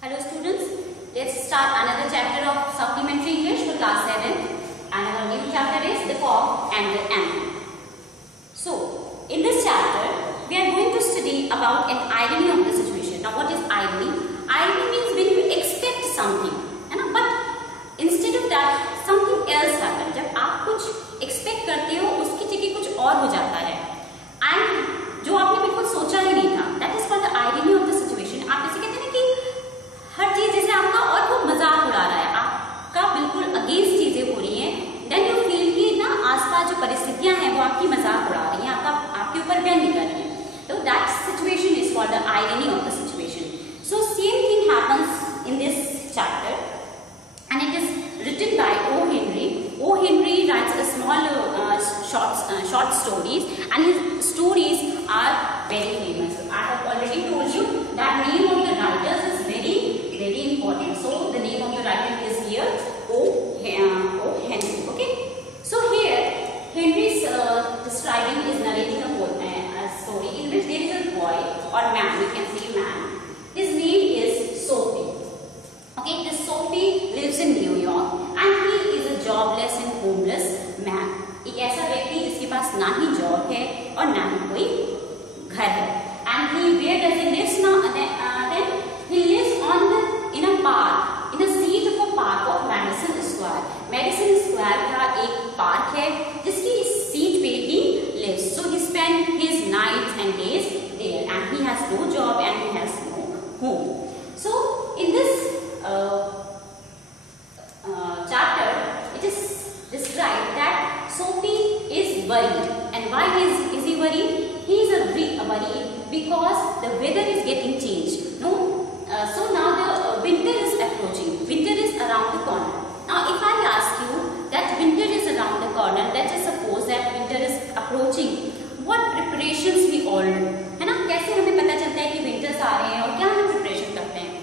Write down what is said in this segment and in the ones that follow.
Hello students, let's start another chapter of supplementary English for class 7 and our new chapter is the form and the animal. So, in this chapter, we are going to study about an irony of the situation. Now what is irony? Irony means when you expect something, but instead of that something else happens. जब आप कुछ expect करते हो उसकी जगह कुछ और हो जाता है and जो आपने बिल्कुल सोचा ही नहीं था. That is called the irony of the situation. आप जैसे कहते हैं कि हर चीज जैसे आपका और वो मजाक उड़ा रहा है, आपका बिल्कुल अगेंस्ट चीजें हो रही हैं, देन यू फील कि ना आसपास जो परिस्थितियां हैं वो आपकी मजाक उड़ा रही हैं, आपके ऊपर व्यंग कर रही हैं. तो that situation is called the irony of the situation. So same thing happens in this chapter and it is written by O. Henry. O. Henry writes a small short stories and his stories are very famous. I have already told you that name of the writers is very important. So the name of the writer is here O. Henry. Okay. So here Henry is describing, is narrating a story in which there is a boy or man, we can say man. His name is Sophie. Okay, this Sophie lives in New York and he is a jobless and homeless man. एक ऐसा व्यक्ति जिसके पास ना ही job है और ना ही कोई घर है. And he, where does he live now? Then he lives in a park, in a seat of a park of Madison Square. Madison Square का एक पार्क है जिसकी सीट पे he lives. So he spends his nights and days there and he has no job and he has no home. So in this chapter, it is described that Sophie is worried. And why is he worried? He is worried because the weather is getting changed. So now the winter is approaching. Winter is around the corner. Now if I ask you that winter is around the corner, let us suppose that winter is approaching. What preparations we all do? है ना? कैसे हमें पता चलता है कि winters आ रहे हैं और क्या हम preparation करते हैं?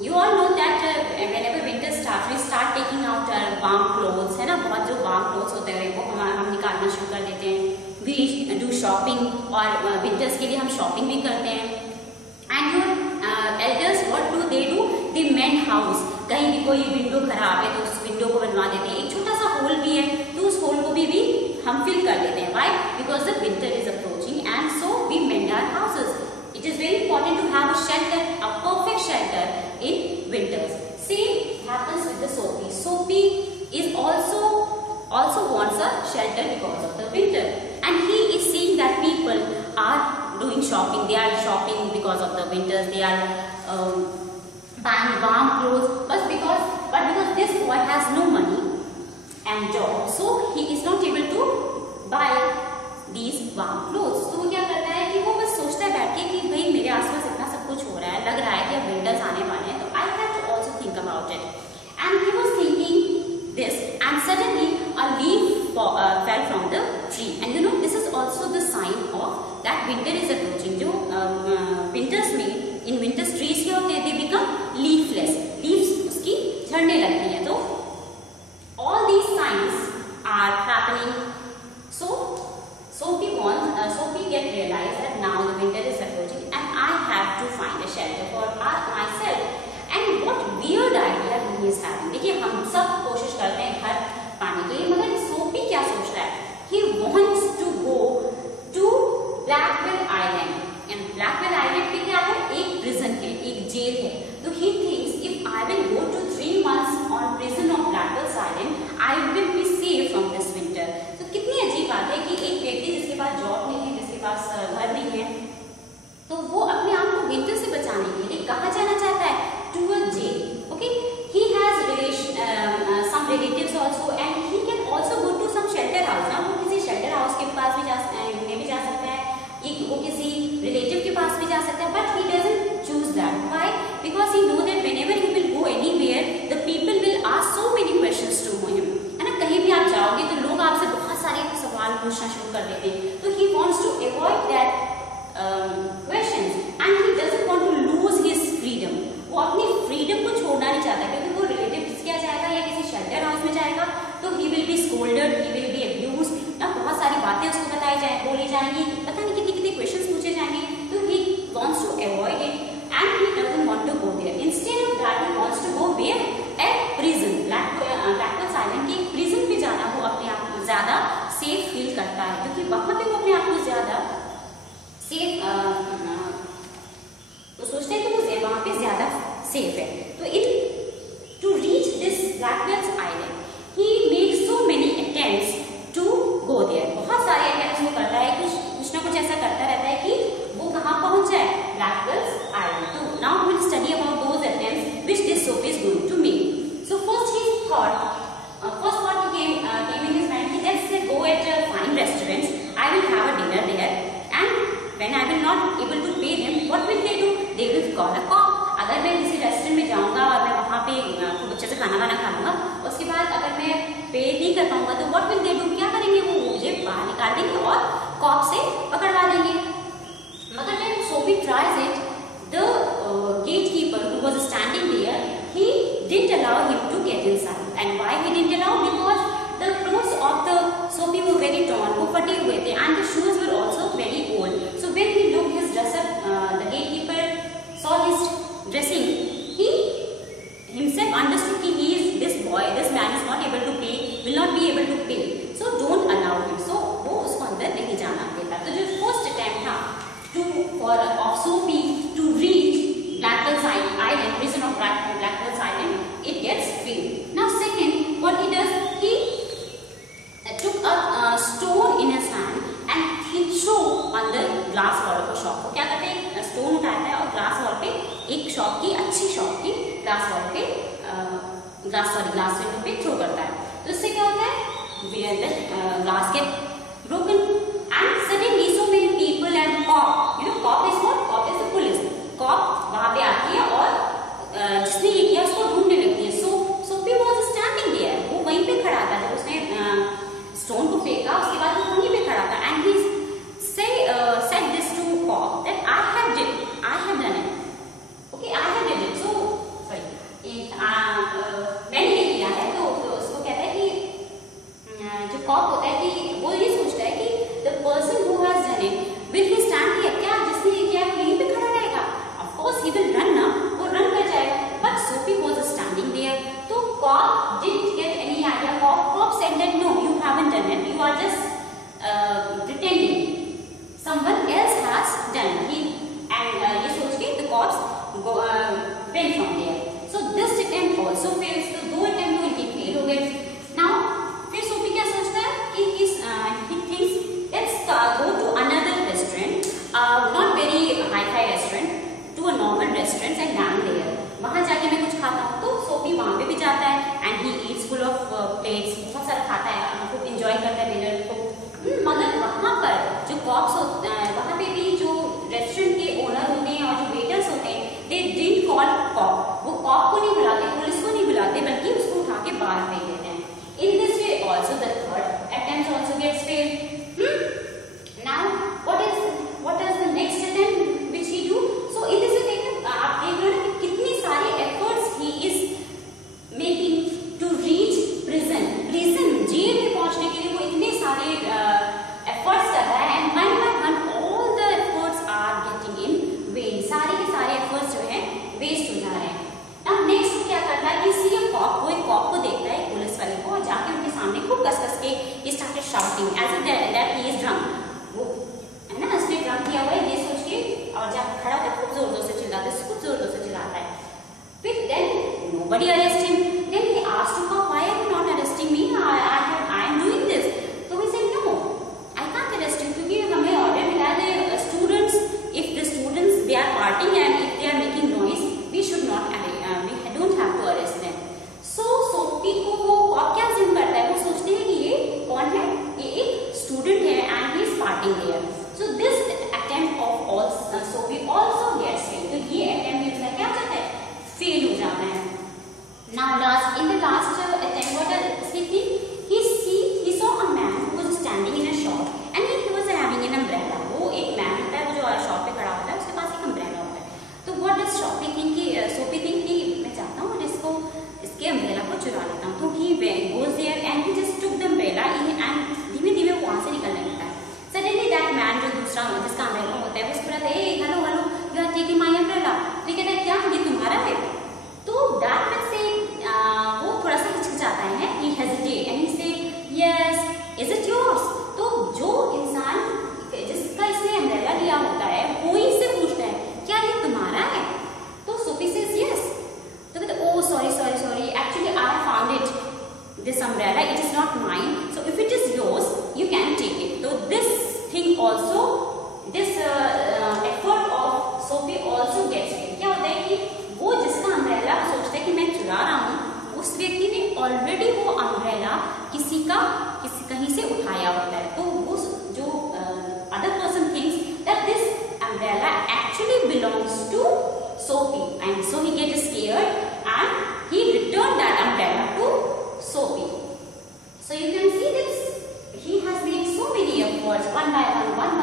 You all know that whenever winter starts, we start taking out our warm clothes, है ना? बहुत जो warm clothes होते हैं वो हम निकालना शुरू कर देते हैं. We do shopping और winters के लिए हम shopping भी करते हैं. And your elders, what do? They mend house. कहीं भी कोई window खराब है तो उस window को बनवा देते हैं. एक छोटा सा hole भी है तो उस hole को भी हम fill कर देते हैं. Why? Because the winter is approaching and so we mend our houses. It is very important to have a shelter, a perfect shelter in winters. Same happens with the Sophie. Sophie is also wants a shelter because of the winter, and he is seeing that people are doing shopping. They are shopping because of the winters. They are buying warm clothes, but because this boy has no money and job, so he is not able to buy these warm clothes. तो वो क्या करता है कि वो बस सोचता है बैठ के कि भाई मेरे आसपास इतना सब कुछ हो रहा है, लग रहा है कि अब विंटर्स आने वाले हैं, तो I have to also think about it. And he was thinking this, and suddenly a leaf fell from the tree. And this is also the sign of that winter is approaching. जो winters में in winters trees क्या होते हैं? They become leafless. Leaves उसकी झड़ने लगती हैं. तो all these signs are happening. So Sophie get realized that now the winter is approaching and I have to find a shelter for myself. And what weird idea he is having. देखिए हम सब कोशिश करते हैं घर पाने के लिए, मगर Sophie क्या सोच रहा है? He wants to go to Blackwell Island. And Blackwell Island पे क्या है? एक prison है, एक jail है. तो he thinks if I will go to 3 months on prison of Blackwell Island, I will be safe from this winter. तो कितनी अजीब बात है कि एक व्यक्ति जिसके पास जॉब नहीं है, जिसके पास घर नहीं है, तो वो अपने आप को विंटर से बचाने के लिए कहाँ जाना चाहता है? To a jail. Okay, he has some relatives also and he can also go to some shelter house. ना वो किसी शेल्टर हाउस के पास भी जा सकता है, वो किसी रिलेटिव के पास भी जा सकता है, but he doesn't choose that. Why? Because he know that whenever he will go anywhere the people will ask so many questions to him. है ना? कहीं भी आप जाओगे तो लोग आपसे बहुत सारे सवाल पूछना शुरू कर देते हैं. तो he wants to avoid that questions and he doesn't want to lose his freedom. वो अपनी freedom को छोड़ना नहीं चाहता क्योंकि वो relatives क्या जाएगा या किसी shelter house में जाएगा तो he will be scolded, he will be abused. ना बहुत सारी बातें उसको बोली जाएंगी, पता नहीं कितने questions पूछे जाएंगे. तो he wants to avoid it and he doesn't want to go safe है। तो in to reach this Blackwell's island he makes so many attempts to go there. बहुत सारे अटेम्प्ट्स वो करता है, कुछ ना कुछ ऐसा करता रहता है कि वो कहाँ पहुंच जाए, ब्लैकवेल्स आइलैंड। तो now we will study about those attempts which this Soapy is going to make. So first he thought came in his mind, let's go at fine restaurants. I will have a dinner there, and when I will not able to pay them, what will they do? They will call a cop. अगर मैं किसी restaurant में जाऊंगा और मैं वहाँ पे खूब अच्छे से खाना वाना खाऊंगा, उसके बाद अगर मैं पे नहीं कर पाऊंगा तो what will they do? क्या करेंगे वो, मुझे बाहर निकाल देंगे और कॉप से पकड़वा देंगे। मगर when Sophie tries it, the gatekeeper who was standing there, he didn't allow him to get inside. And why he didn't allow? Because the clothes of the Sophie were very torn, वो फटे हुए थे, and the shoes were also very old. So when he looked his dress up, the gatekeeper saw his dressing. He himself understood that this man is not able to pay, will not be able to pay. So don't allow him. So वो उसको अंदर नहीं जाना देता। तो जो first attempt था of Sophie to reach Blackwell's Island, prison of Blackwell's Island, it gets failed. Now second, what he does, he took a stone in his hand and he threw on the glass wall of a shop. वो क्या करते हैं, stone उठाता है और glass wall पे, एक shop की, अच्छी शॉप की ग्लास वॉल पे, ग्लास विंडो पे थ्रो करता है। तो इससे क्या होता है, glass get broken and suddenly so many people and cop, cop is what? Cop is the police. Cop वहाँ पे आती है और जिसने ये किया उसको ढूंढने लगती है। So Sophie was standing there, वो वहीं पे खड़ा था जब उसने स्टोन को फेंका, उसके बाद वो वहीं पे खड़ा था। And he said this to cop that I have done it. Okay, I have done it. So sorry, मैंने ये किया है। तो उसको कहता है कि जो कॉप होता है कि वो ये सोचता है कि the person who has done it, will he stand here? क्या जिसने ये किया है वो यहीं पे खड़ा रहेगा? Of course he will run now, वो रन कर जाएगा। But Sophie was standing there. तो cop didn't get any idea. Cop said that no, you haven't done it. You are just pretending. Someone else has done it. And ये सोच के the cops went from there. So this attempt also fails. तो दो attempt तो इनके fail हो गए। Now फिर Sophie क्या सोचता है कि he thinks let's go to another restaurant, not very high-fi restaurant, to a normal restaurant and land there. वहाँ जाके मैं कुछ खाता हूँ। तो Sophie वहाँ पे भी जाता है and he eats full of plates, बहुत सारा खाता है, खूब enjoy करता है dinner को। मगर वहाँ पर जो cops होते हैं, वहाँ पे भी जो रेस्टोरेंट के ओनर होते हैं और जो वेटर्स होते हैं, they didn't call cop. वो cop को नहीं बुलाते, पुलिस को नहीं बुलाते, बल्कि उसको उठा के बाहर फेंक देते हैं। In this way also the third attempt also gets failed. Now what is the next attempt which he do? So in this way आप देख रहे हो ना कि कितनी सारी efforts he is making to reach prison jail में पहुंचने के लिए वो इतने सारे efforts कर रहा है and one by one all the efforts are getting in vain. सारे के सारे efforts जो है waste हो जा रहे हैं। Now next क्या करता है कि see a cop, वो एक cop को देखता है, पुलिस वाले को, और जाके उनके सामने खूब कस के he started shouting as if that he is drunk. वो है ना, उसने ड्रंक किया हुआ है ये सोच के, और जब खड़ा होकर खूब जोर से चिल्लाता है, खूब जोर से चिल्लाता है। फिर then nobody arrest him. Then he asked to cop, why are you not arresting me? I am doing this. So he said no, I can't arrest you क्योंकि हमें ऑर्डर मिला है students, if the students they are partying and if they are making noise, we should not we don't have to arrest them. So Sophie को वो corp क्या assume करता है, वो सोचते हैं कि ये कौन है, ये एक स्टूडेंट है and he is partying there. So this attempt of all Sophie also gets failed. तो ये attempt इसका क्या जाता है, fail हो जाता है। Now in the last attempt what does he think? He saw a man who was standing in a shop and he was having an umbrella. वो एक man होता है वो जो शॉप पे खड़ा होता है, उसके पास एक umbrella होता है। तो what does Sophie think कि मैं चाहता हूँ इसको इसके umbrella को चुरा लेता हूँ। तो he goes there and he just took the umbrella and धीमे-धीमे वो वहाँ से निकलने लगता है। Suddenly that man जो दूसरा जिसका umbrella होता है वो उसको कहता है, hey hello you are taking my umbrella। तो ये कहता है क्या ये तुम्हारा है? तो that man say अम्ब्रेला किसी कहीं से उठाया होता है, तो वो जो other person thinks that this umbrella actually belongs to Sophie, and so he gets scared and he returned that umbrella to Sophie. So you can see this, he has made so many efforts, one by one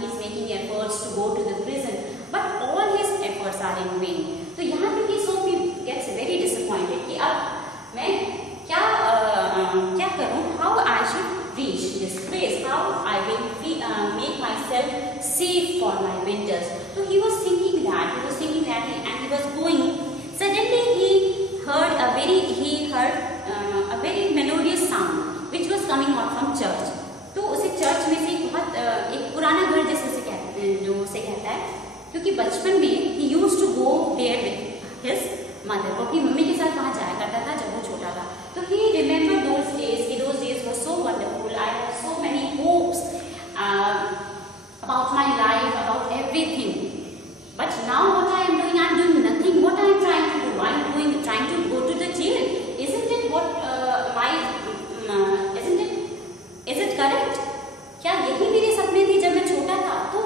he is making efforts to go to the prison, but all his efforts are in vain. तो यहाँ पे कि Sophie gets very disappointed कि अब मैं क्या करूँ, how I should reach this place, how I will make myself safe for my winters. So he was thinking that, and he was going. Suddenly he heard a very melodious sound which was coming out from church. तो उसे church में से एक पुराना घर जैसे कहता है, क्योंकि बचपन में he used to go there with his mother, वो अपनी मम्मी के साथ वहाँ जाया करता था जब वो छोटा था. तो he remembered those days were so wonderful. I had so many hopes about my life, about everything. But now what I am doing, I am doing nothing. What I am trying to do, I am trying to go to the jail. Isn't it is it correct? क्या यही मेरे सपने थे जब मैं छोटा था? तो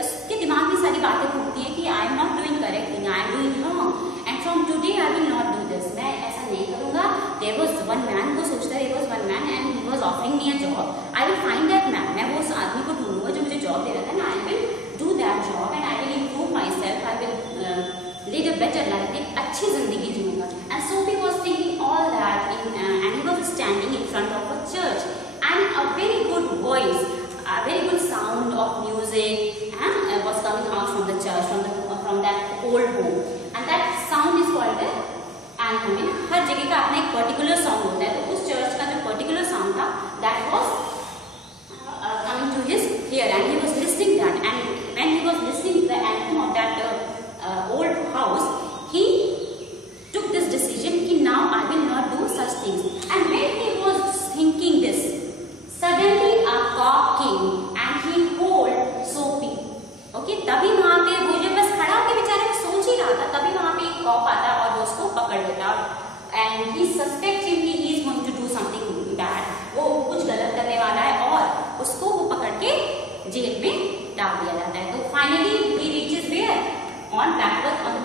इसके दिमाग में सारी बातें घूमती है कि I am not doing correct thing, I am doing wrong, and from today I will not do this. मैं ऐसा नहीं करूँगा. There was one man, वो सोचता है there was one man and he was offering me a job. I will find that man. मैं वो उस आदमी को ढूंढूंगा जो मुझे जॉब दे रहा था ना. I will do that job and I will improve myself. I will lead a better life. एक अच्छी जिंदगी जीऊंगा. And Sophie was thinking all that and he was standing in front of a church, and a very good voice, a very good sound of music and was coming out from the church, from that old home, and that sound is called the anthem. हर जगह का अपना एक particular sound होता है, तो उस church का जो particular sound था, that was coming to his ear, and he was listening that, and when he was listening the anthem of that old house, he took this decision कि now I will not do such things. And when he was thinking this, suddenly a cock came and he hold Sophie. Okay, तभी वहाँ पे वो जो बस खड़ा होकर बेचारा सोच ही रहा था, तभी वहाँ पे एक कॉप आता और वो उसको पकड़ लेता, and he suspects him कि he is going to do something bad. वो कुछ गलत करने वाला है और उसको वो पकड़ के जेल में डाल दिया जाता है. तो finally he reaches where? On the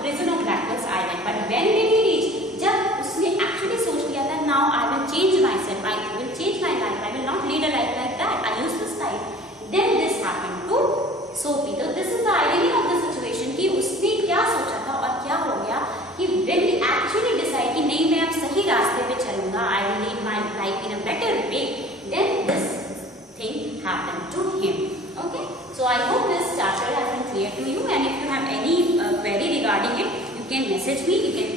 prison of Blackwell's Island. But when did he reach? जब उसने actually सोच लिया था, now I will change myself, I will change my life, I will not lead a life like that, I use this life. Then this happened to Sophie. So this is the irony of the situation कि उसने क्या सोचा था और क्या हो गया कि when he actually decide कि नहीं मैं अब सही रास्ते पे चलूंगा, I will lead my life in a better way, then this thing happened to him. Okay, so I hope this chapter has been clear to you, and if you have any query regarding it, you can message me, you can